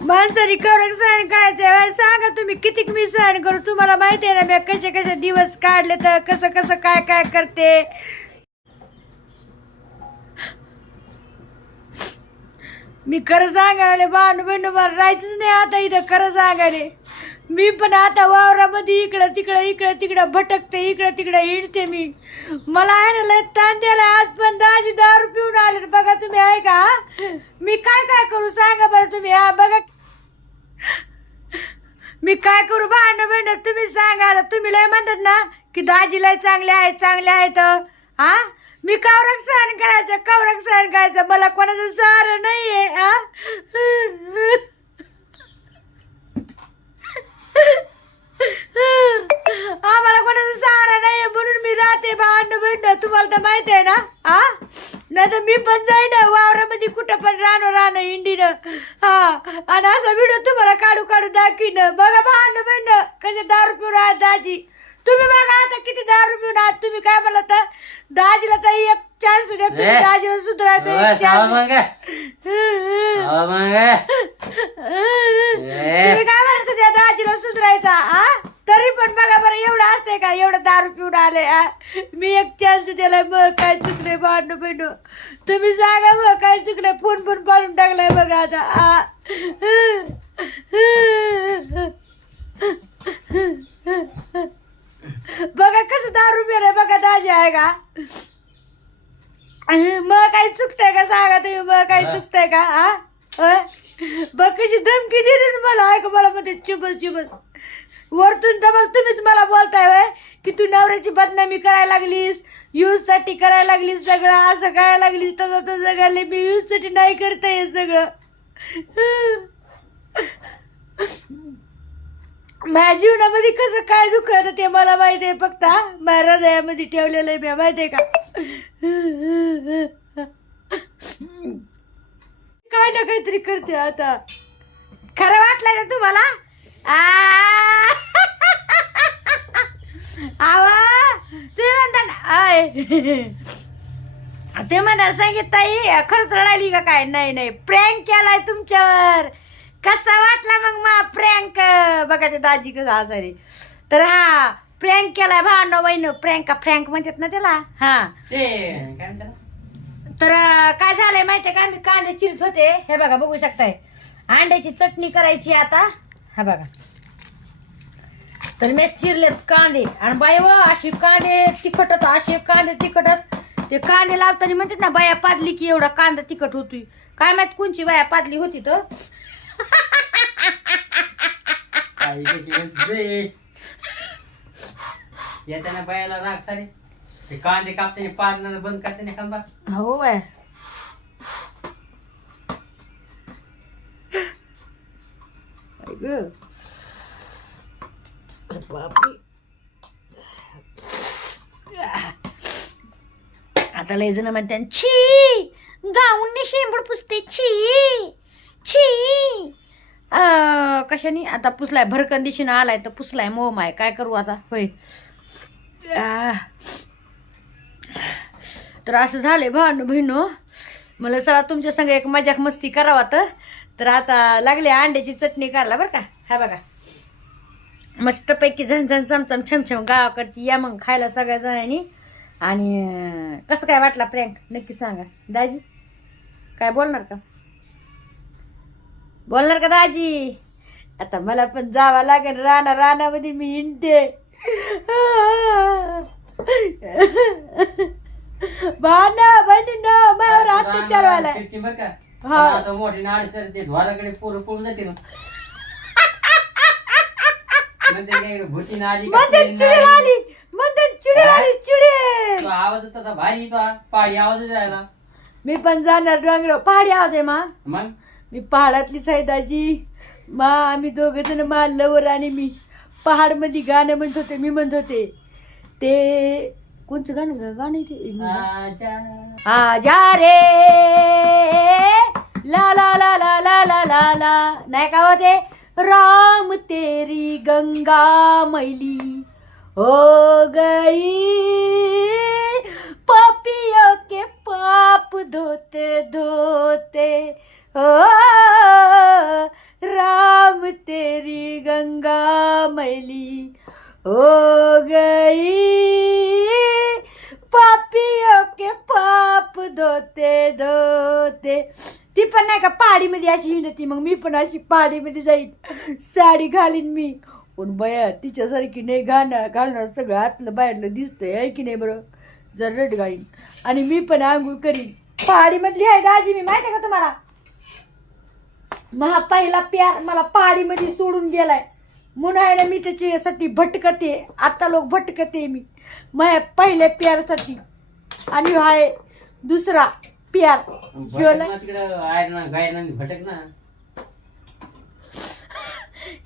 माणसं करून सहन करायचं सांगा तुम्ही किती मी सहन करू? तुम्हाला माहिती आहे ना मी कसे कसे दिवस काढले तर कसं कसं काय काय करते? मी खरं सांगायला भांडू भांडू मला राहायचंच नाही आता इथं खरं सांगायले. मी पण आता वावरामध्ये इकडं तिकडं इकडं तिकडं भटकते इकडं तिकडं हिंडते मी. मला आहे ना लय ताण द्यायला आज पण दाजी दारू पिऊन आले बघा तुम्ही आहे का? मी काय काय करू सांगा बरं तुम्ही हा बघा. मी काय करू भांडण भांड तुम्ही सांगा आता. तुम्ही लय म्हणतात ना की दाजी लय चांगले आहेत चांगले आहेत. हा? मी कवरक सहन करायचं कवरक सहन करायचं. मला कोणाचं सहारं नाही आहे हा? आम्हाला कोणाचा सहारा नाही म्हणून मी राहते भांड बहिण. तुम्हाला तर माहीत आहे ना? हा? नाही तर मी पण जाईन वावरामध्ये कुठं पण राहणं राहणं इंडीनं. हा. आणि असा व्हिडिओ तुम्हाला काढू काढू दाखवीन. बघा भांड बहिण कसे दारू पिऊन आहात दाजी. तुम्ही बघा आता किती दारू पिऊन आहात. तुम्ही काय म्हणला तर? दाजीला तर एक चान्स द्या तुम्ही ए, सुधारायचं एक chance. मग तुम्ही काय म्हणायचं सध्या दाजीला सुधरायचा आ? तरी पण बघा बरं एवढं असतंय का? एवढं दारू पिऊन आले आ? मी एक चान्स दिलाय मग काय चुकलंय भांडू बिंडू तुम्ही सांगा मग काय चुकलंय? फोन फोन पाडून टाकलाय बघा आता आ? बघा कसं दारू पिलाय बघा दाजी आहे का? मग काही चुकतंय का? सांगा तुम्ही मग काही चुकतंय का? हा? बघ कशी धमकी दिली मला? ऐक मला मध्ये चिबल चिबल. वरतून डबल तुम्हीच मला बोलताय होय की तू नवऱ्याची बदनामी करायला लागलीस यूजसाठी करायला लागलीस सगळं असं करायला लागलीस तसं तसं करायला मी यूजसाठी नाही करता हे सगळं. माझ्या जीवनामध्ये कसं काय दुःख ते मला माहिती आहे फक्त हा. माझ्या हृदयामध्ये ठेवलेलं आहे माहिती आहे का? काय ना काहीतरी करते आता. खरं वाटलंय ना तुम्हाला? आ. आवा तुम्ही म्हणता ना आय. ते म्हणा संगीत ताई खरंच रडायली का काय? नाही नाही. प्रँक केलाय तुमच्यावर. कसा वाटला मग मा प्रँक बघा ते दाजी कसं हसायले. तर हा प्रँक केलाय भावनो बहिण प्रँक फ्रँक म्हणतात ना त्याला? हा. ते काय म्हणतात तर अं, काय झालंय माहितीये का? मी कांदे चिरत होते. हे बघा बघू शकताय. अंड्याची चटणी करायची आता. हा बघा. तर मी चिरलेत कांदे. आणि बाई व अशी कांदे तिखटत असे कांदे तिखटत. ते कांदे लावताना म्हणतात ना बाया पादली की एवढा कांदा तिखट होती काय माहीत कोणची बाया पादली होती तर? आई कशी म्हणते येताना बायाला राग सारे. ते कांदे कापताना पाडणं बंद करताना खांबा हो बाय. बापरे. आता लय जण म्हणते छी गाऊन शेंबड पुसते छी छी. कशाने? आता पुसलाय भरकन दिशेनं आलाय तर पुसलाय मोम आहे काय करू आता? होय. तर असं झालंय भावनो बहिणो. मला चला तुमच्या संग एक मजाक मस्ती करावा तर तर आता लागले अंड्याची चटणी करायला बरं का? हा बघा. मस्तपैकी झणझण चमचम छमछम गावाकडची या मग खायला सगळ्या जणांनी. आणि कसं काय वाटला प्रँक नक्की सांगा. दाजी काय बोलणार का? बोलणार का दाजी? आता मला पण जावं लागेल. राणा राणामध्ये मी इंटे भाना बहिणीनो माझ्यावर अत्याचार व्हायला बरं का? हा. पण असं मोठी नाडी सर ते ढोराकडे पोरं पळून जाते ना. म्हणते काय भूती नाडी का म्हणते चिडी? आली म्हणते चिडी आली चिडी. तो आवाज तसा भारी तो पाळी आवाज जायला मी पण जाणार डोंगर पहाडी आहोत आहे मा. मग? मी पहाडातली साईदाजी मा आम्ही दोघे जण मा लवर आणि मी. पहाडमध्ये गाणं म्हणत होते मी म्हणत होते. ते कोणचं गाणं? ग? गाणं आहे ते? आजा. रे. ला ला ला ला ला ला ला ला. नाही का होते राम तेरी गंगा मैली. हो गई. पापियों के अशी पहाडीमध्ये जाईन. साडी घालीन मी. पण बया तिच्यासारखी नाही घालणार घालणार सगळं आतलं बाहेरलं दिसतंय आहे की नाही बरं? जर रट घालीन आणि मी पण आंघोळ करीन. पहाडीमधली आहे दाजी मी माहिती आहे का तुम्हाला? महा पहिला प्यार मला पहाडीमध्ये सोडून गेलाय. म्हणून आहे ना मी त्याच्यासाठी भटकते. आता लोक भटकते मी. माझ्या पहिल्या प्यारसाठी. आणि हा आहे दुसरा प्यार. शिवला भटक ना तिकडं आयरन गायरन भटक ना.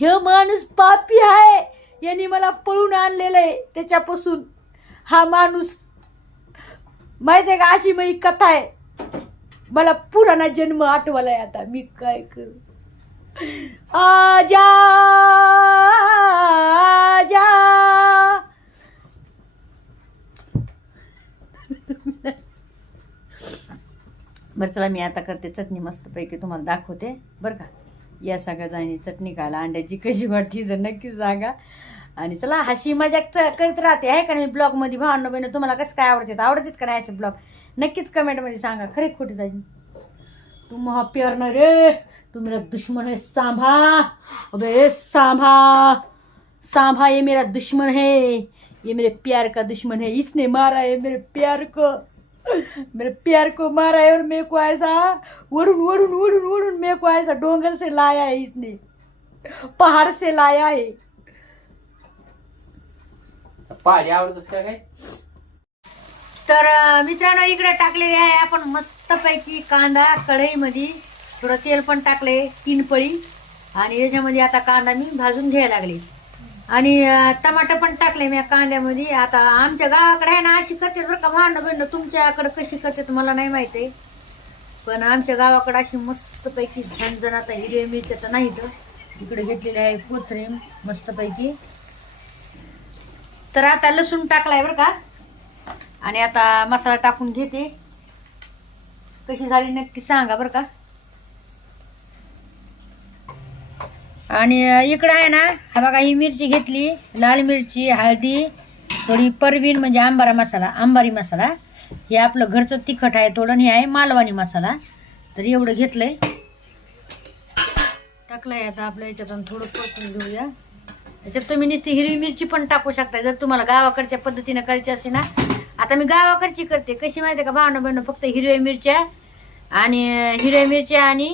हे माणूस पापी आहे. यांनी मला पळून आणलेलं आहे. त्याच्यापासून हा माणूस माहिती आहे का अशी माझी कथा आहे. मला पुराणा जन्म आठवलाय आता. मी काय करू? आजा आजा. बरं चला मी आता करते. चटणी मस्तपैकी तुम्हाला दाखवते. बरं का? या सगळ्या जाणी चटणी खायला. अंड्याची कशी वाटली तर नक्की सांगा. आणि चला हशी मजाक च- करीत राहते आहे का नाही? ब्लॉगमध्ये भावांना बहिणी तुम्हाला कसं काय आवडतात आवडतात का नाही असे ब्लॉग नक्कीच कमेंटमध्ये सांगा. खरे खोटी दाजी तू महा प्यार ना रे. तू मेरा दुश्मन है सांभा. अबे सांभा. सांभा ये मेरा दुश्मन है. ये मेरे प्यार का दुश्मन है. इसने मारा है मेरे प्यार को. मेरे प्यार को मारा है और मेरे को ऐसा उड़ून उड़ून उड़ून उड़ून मेरे को ऐसा डोंगर से लाया है इसने। पहाड़ से लाया है। पहाडी आवडतच का काय? तर अं, मित्रांनो इकडे टाकलेले आहे आपण मस्तपैकी कांदा कढईमध्ये. थोडं तेल पण टाकले तीन पळी. आणि याच्यामध्ये आता कांदा मी भाजून घ्यायला लागले. आणि टमाटर पण टाकले मी या कांद्यामध्ये. आता आमच्या गावाकडे आहे ना अशी करते बरं का भांडणं बिंड. तुमच्याकडे कशी करते मला नाही माहीत आहे. पण आमच्या गावाकडे अशी मस्तपैकी झणझण आता हिरव्या मिरच्या तर नाही तर इकडे घेतलेले आहे कोथरीम मस्तपैकी. तर आता लसूण टाकलाय बरं का. आणि आता मसाला टाकून घेते. कशी झाली नक्की सांगा बरं का. आणि इकडं आहे ना हा बघा ही मिरची घेतली लाल मिरची हळदी थोडी परवीन म्हणजे आंबारा मसाला आंबारी मसाला. हे आपलं घरचं तिखट आहे थोडं हे आहे मालवानी मसाला. तर एवढं घेतलंय. टाकलंय आता आपल्या याच्यातून थोडं परतून घेऊया. त्याच्यात तुम्ही नुसती हिरवी मिरची पण टाकू शकता जर तुम्हाला गावाकडच्या पद्धतीनं करायची असेल ना आता मी गावाकडची करते. कशी माहिती आहे का भावना बहिणं फक्त हिरव्या मिरच्या आणि हिरव्या मिरच्या आणि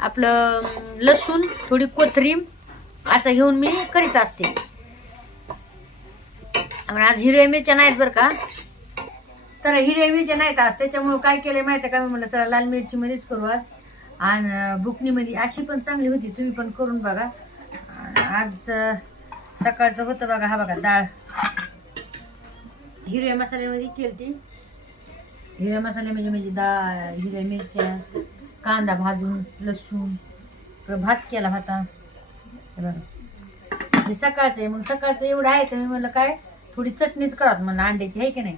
आपलं लसूण थोडी कोथरीम असं घेऊन मी करीत असते. आणि आज हिरव्या मिरच्या नाहीत बरं का? तर हिरव्या मिरच्या नाहीत आज. त्याच्यामुळं काय केलं माहिती आहे का? मी म्हटलं चला लाल मिरचीमध्येच करू आज. आणि बुकणीमध्ये अशी पण चांगली होती तुम्ही पण करून बघा. आज सकाळचं होतं बघा हा बघा डाळ. हिरव्या मसाल्यामध्ये केलती. हिरव्या मसाले म्हणजे म्हणजे डाळ हिरव्या मिरच्या कांदा भाजून लसूण भात केला होता. हे सकाळचं आहे मग सकाळचं एवढं आहे तर मी म्हणलं काय? थोडी चटणीच करावं. म्हणलं अंड्याची आहे की नाही?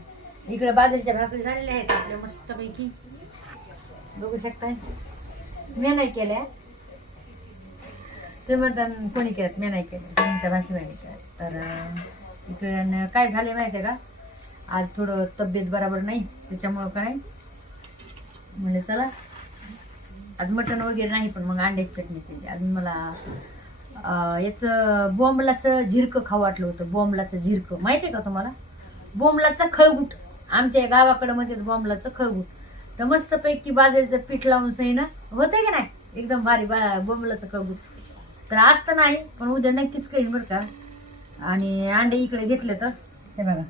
इकडे बाजरीच्या भाकरी झालेल्या आहेत आपल्या मस्तपैकी. बघू शकताय मी नाही केल्या. ते म्हणतात कोणी केल्यात? मी नाही केलं तुमच्या भाषेमध्ये तर इकडे काय झाले माहिती आहे का? आज थोडं तब्येत बरोबर नाही त्याच्यामुळं काय? म्हणजे चला. आज मटण वगैरे नाही पण मग अंड्याची चटणी केली. आज मला याचं बोंबलाचं झिरकं खाऊ वाटलं होतं. बोंबलाचं झिरकं माहिती आहे का तुम्हाला? बोंबलाचं खळगुट. आमच्या गावाकडं म्हणजे बोंबलाचं खळगुट. तर मस्तपैकी बाजरीचं पीठ लावून सही ना. होतंय की नाही? एकदम भारी बा बोंबलाचं खळगुट. तर आज तर नाही पण उद्या नक्कीच करीन बरं का. आणि अंडे इकडे घेतले तर हे बघा.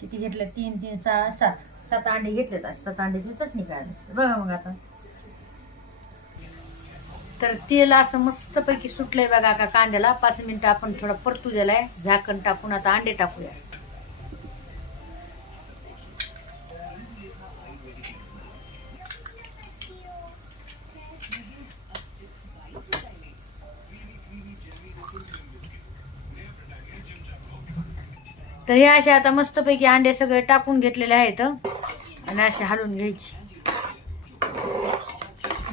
किती घेतले? तीन तीन सहा सात. सात अंडे घेतलेत आज. सात अंड्याची चटणी करायला बघा मग आता. तर तेल असं मस्तपैकी सुटलंय बघा का कांद्याला. पाच मिनिटं आपण थोडा परतू दिलाय झाकण टाकून आता अंडे टाकूया. तर हे असे आता मस्तपैकी अंडे सगळे टाकून घेतलेले आहेत. आणि असे हलवून घ्यायचे.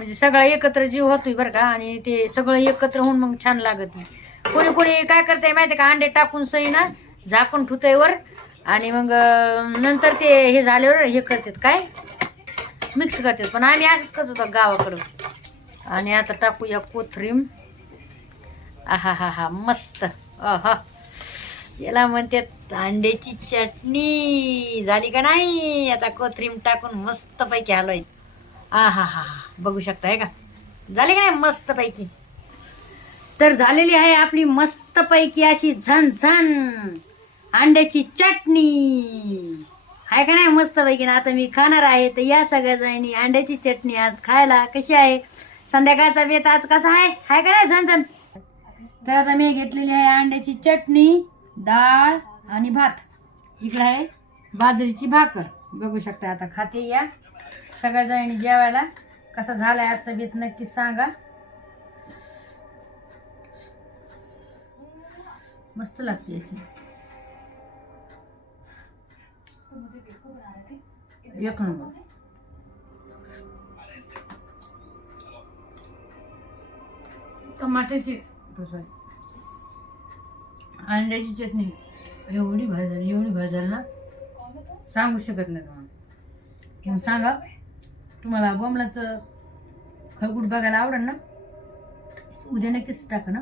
म्हणजे सगळा एकत्र जीव होतोय बरं का आणि ते सगळं एकत्र होऊन मग छान लागत नाही. कोणी कोणी काय करतंय माहिती का अंडे टाकून सई ना झाकून ठुतय वर आणि मग नंतर ते हे झाल्यावर हे करतात काय? मिक्स करतात. पण आम्ही असंच करत होतो गावाकडं. आणि आता टाकूया कोथरीम. आहा हा हा मस्त. अह. याला म्हणतात अंड्याची चटणी. झाली का नाही? आता कोथरीम टाकून मस्त पैकी हलवाय आ हा हा हा. बघू शकता आहे का? झाले का नाही? मस्त पैकी तर झालेली आहे आपली मस्त पैकी अशी झण अंड्याची चटणी. आहे का नाही मस्त पैकी ना आता मी खाणार आहे तर या सगळ्या जणी अंड्याची चटणी आज खायला कशी आहे? संध्याकाळचा बेत आज कसा आहे? आहे का नाही झण तर आता मी घेतलेली आहे अंड्याची चटणी डाळ आणि भात. इकडे आहे बाजरीची भाकर. बघू शकता आता खाते या. सगळ्या जणी जेवायला. कसा झालाय आजचा बेत नक्कीच सांगा. मस्त लागते अशी एक नंबर. टमाट्याची. अंड्याची चटणी. एवढी भारी झाली एवढी भारी झाली ना. सांगू शकत नाही तुम्हाला. सांगा. तुम्हाला बोंबलाचं खळगुट बघायला आवडेल ना? उद्या नक्कीच टाका ना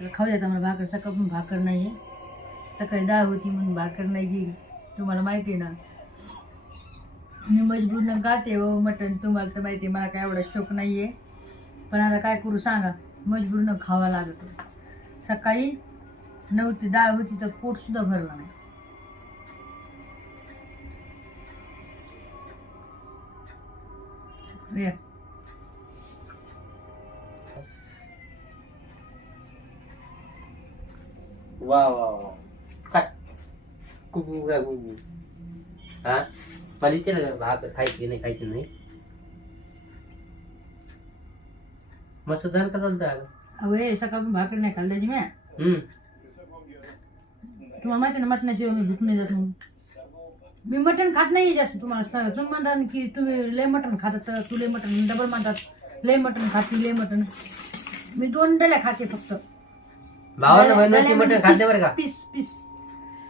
तर खाऊ द्या मला भाकर. सकाळ पण भाकर नाही आहे सकाळी डाळ होती म्हणून भाकर नाही गेली. तुम्हाला माहिती आहे ना? मी मजबूरनं गाते हो मटण. तुम्हाला तर माहिती आहे मला काय एवढा शौक नाही आहे पण आता काय करू सांगा? मजबूरनं खावा लागतो. सकाळी नऊ ते डाळ होती तर पोटसुद्धा भरला नाही. या. वा वा वा काय कुकू काय कुकू हा मला विचारलं का भाकर खायची नाही खायची नाही मस्त झालं का चालतं अगं अहो हे सकाळी भाकर नाही खाल्ली त्याची मी हम्म तुम्हाला माहिती आहे ना मटणाशिवाय मी भूक नाही जात म्हणून मी मटण खात नाही जास्त तुम्हाला सांग तुम्ही म्हणता की तुम्ही लय मटण खातात तर तू लय मटण डबल म्हणतात. लय मटण खाते लय मटण. मी दोन डल्या खाते फक्त. म्हणलं ती मटण खाते बरं का? Piece piece.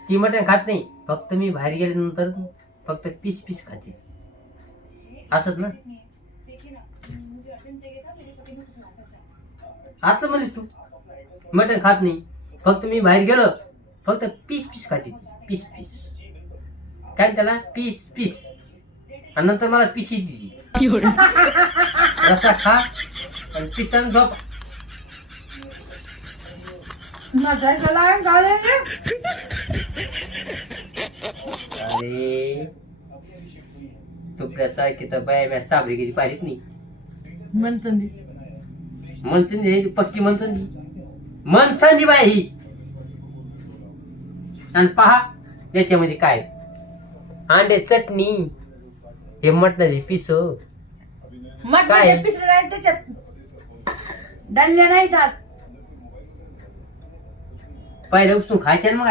ती मटण खात नाही. फक्त मी बाहेर गेल्यानंतर फक्त पीस पीस खाते. असत ना? असं म्हणलीस तू. मटण खात नाही. फक्त मी बाहेर गेलो फक्त पीस पीस खाते ती. Piece piece. काय त्याला? Piece piece. आणि नंतर मला पिशी दिली. रसा खा आणि पिसान झोप. अरे तुकड्यासारखी तर बाय मॅ चाबरी किती पाहिलीत नाही. मनचंदी आहे ती पक्की मनचंदी मनचंदी बाय ही. आणि पहा याच्यामध्ये काय अंडे चटणी. हे मटणाचे पिस काय? पीस नाही त्याच्यात डल्ल्या नाही जात पहिले उपसून खायचे ना मग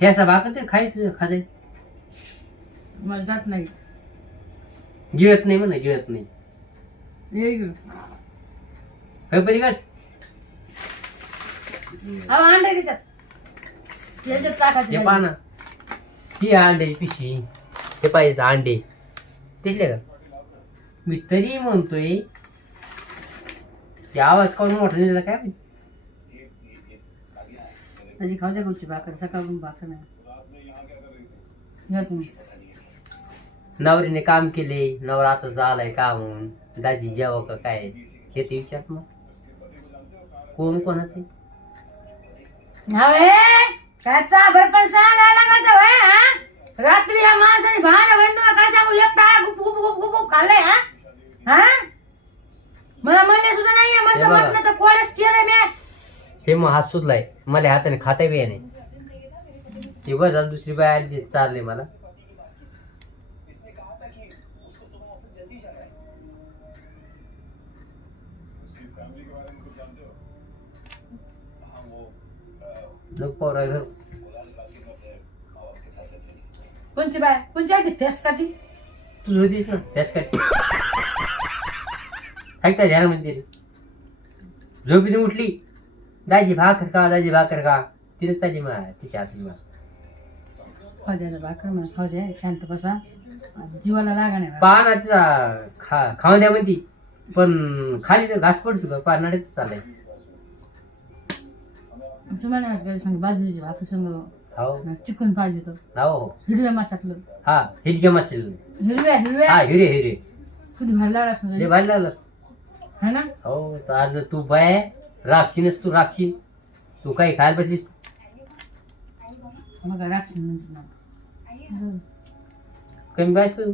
ठेसा भाकर ते खायचं खायचं. मला जात नाही. गिळत नाही म्हणा गिळत नाही. हे. होय परिगट अहो, अंडे त्याच्यात. याच्यात टाकायचे हे पहा ना. ही अंड्याची पिशवी. हे पाहिजे अंडे. दिसले का? मी तरी म्हणतोय ते आवाज काऊन मोठा निघाला काय माहीत? त्याची खाऊ द्या गुच्ची भाकर. सकाळून भाकर नाही. घ्या तुम्ही. नवरीने काम केले नवरा आता झालाय काम दाजी जेव्हा का काय? हे ते विचारत मग. कोण कोणाचे? पण सांगायला का होय, हा? रात्री या माणसाने काय सांगू एक टाळा गुप गुप गुप गुप गुप खाल्लंय हा? हा? मला म्हणले सुद्धा नाहीये हे बघा. केलंय मी. हे मग हात सुचलाय मला हाताने खाता बी नाही ते बस आता दुसरी बाय आली ते चालले मला. नको पोरा घर. कोणची बाय? कोणची आहे ती? फेस काठी तूच होतीस ना फॅस काय ऐकता ध्यान म्हणते झोपीने उठली. दाजी भाकर का दाजी भाकर का तिने चालली मा तिच्या हातात मा. खाऊ द्या भाकर म्हणा खाऊ द्या शांत बसा. जीवाला लागा नाही पहा ना तिचा खा खाऊन द्या म्हणती. पण खाली तर घास पडतो का पहा नाड्यात चाललाय. तुम्हाला काय करायचं सांग बाजूची भाकर संग हो चिकन पाहिजे तर हो हिरव्या माशातलं हा हिटके मासेल हिरव्या हिरव्या हा हिरे हिरे कधी भारी लागला लय भारी लागलं है ना हो तर आज तू बाय राखशीनच तू राखशीन तू काही खायला बसलीस मग राक्षस म्हणते ना कमी बायस तू